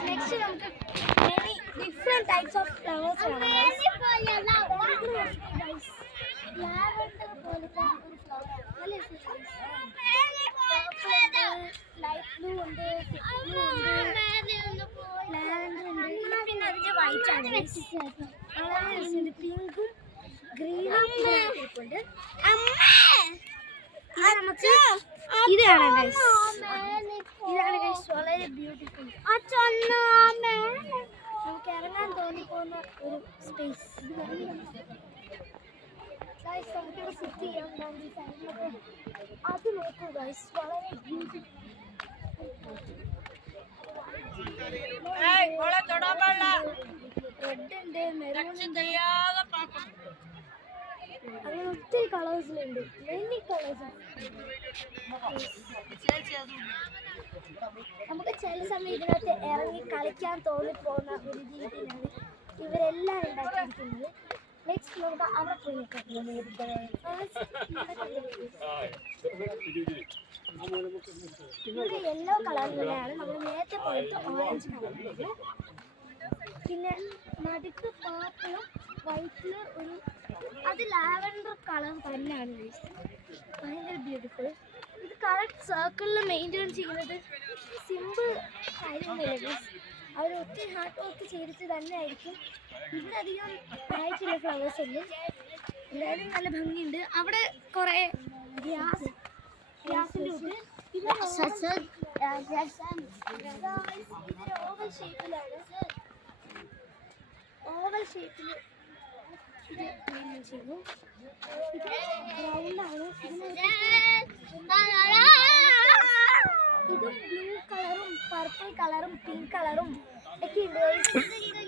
Next നമുക്ക് many different types of flowers lavender പോലത്തെ ഒരു ഫ്ലവർ നല്ല ലൈറ്റ് ബ്ലൂ ഉണ്ട് ബ്ലൂ ഉണ്ട് ലാവൻഡർ ഉണ്ട് പിന്നെ അതിന്റെ വൈറ്റ് ആണ് വളരെ പിങ്കും ഗ്രീനും നമുക്ക് ഇതാണ് ഗൈസ് ഇതാണ് ഗൈസ് വളരെ ബ്യൂട്ടിഫുൾ നമുക്ക് ഇറങ്ങാൻ തോന്നിപ്പോകുന്ന ഒരു സ്പേസ് ഗൈസ് നമുക്കിവിടെ സിറ്റ് ചെയ്യാം. ദാ ഈ സൈഡിലൊക്കെ അത് നോക്കൂ ഗൈസ് വളരെ ബ്യൂട്ടിഫുൾ റെഡ് ഉണ്ട് മെറൂൺ ഉണ്ട്. അങ്ങനെ ഒത്തിരി കളേഴ്സിലുണ്ട് മെനി കളേഴ്സ് നമുക്ക് ചില സമയം ഇതിനകത്ത് ഇറങ്ങി കളിക്കാൻ തോന്നിപ്പോകുന്ന ഒരു രീതിയിലാണ് ഇവരെല്ലാം ഉണ്ടാക്കിയിരിക്കുന്നത്. നെക്സ്റ്റ് നമുക്ക് അവിടെ പോയി ഇവിടെ യെല്ലോ തന്നെയാണ് നമ്മൾ നേരത്തെ പോയിട്ട് ഓറഞ്ച് കളറിലുണ്ട് പിന്നെ നടുക്ക് പാർട്ടിലും വൈറ്റിൽ ഒരു അത് ലാവൻഡർ കളർ തന്നെയാണ്. ഭയങ്കര ബ്യൂട്ടിഫുൾ കറക്റ്റ് സർക്കിളിൽ മെയിന്റെയിൻ ചെയ്യുന്നത് സിമ്പിൾ കാര്യമൊന്നുമില്ല മീൻസ് അവർ ഒത്തിരി ഹാർഡ് വർക്ക് ചെയ്തിട്ട് തന്നെ ആയിരിക്കും ഇതിലധികം ആയിട്ടുള്ള ഫ്ലവേഴ്സ് ഉണ്ട് എന്തായാലും നല്ല ഭംഗിയുണ്ട്. അവിടെ കുറേ ഗ്യാസ് ഗ്യാസിന്റെ ഉണ്ട് പിന്നെ ഓവൽ ഷേപ്പിലാണ് ഓവൽ ഷേപ്പിൽ ഇത് ചെയ്യുന്നു. ഇത് റൗണ്ടാണ് ഇതും ബ്ലൂ കളറും പിങ്ക് കളറും ഒക്കെ ഉണ്ട്.